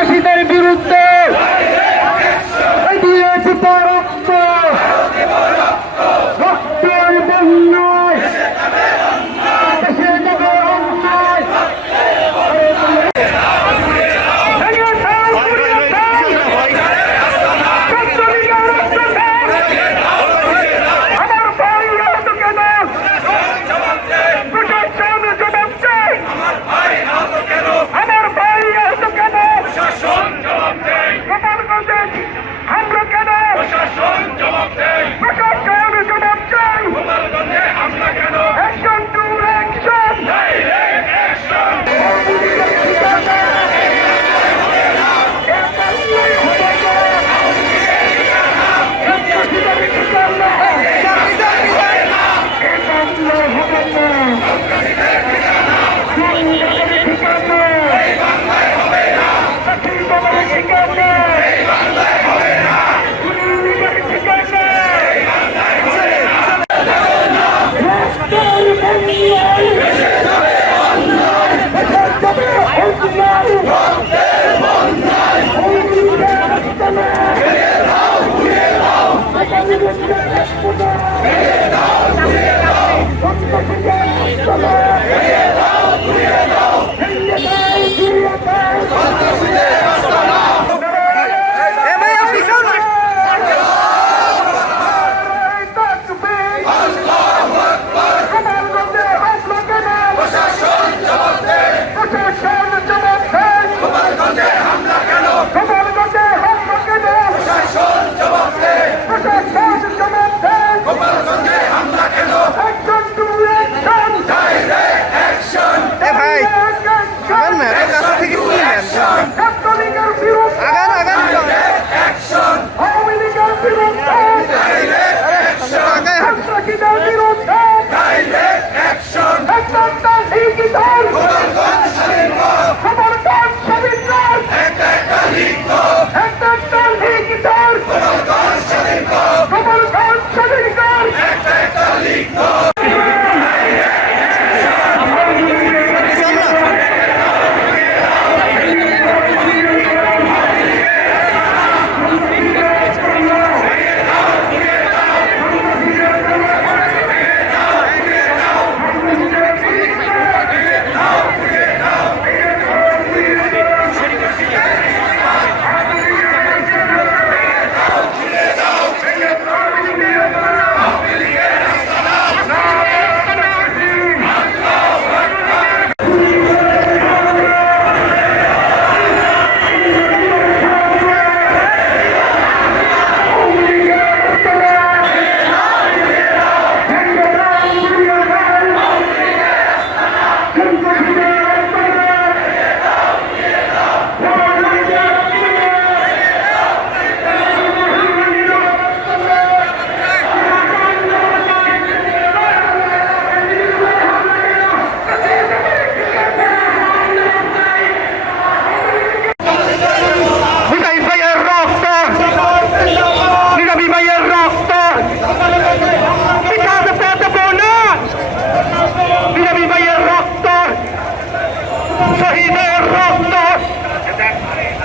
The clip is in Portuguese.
necesiten Amém.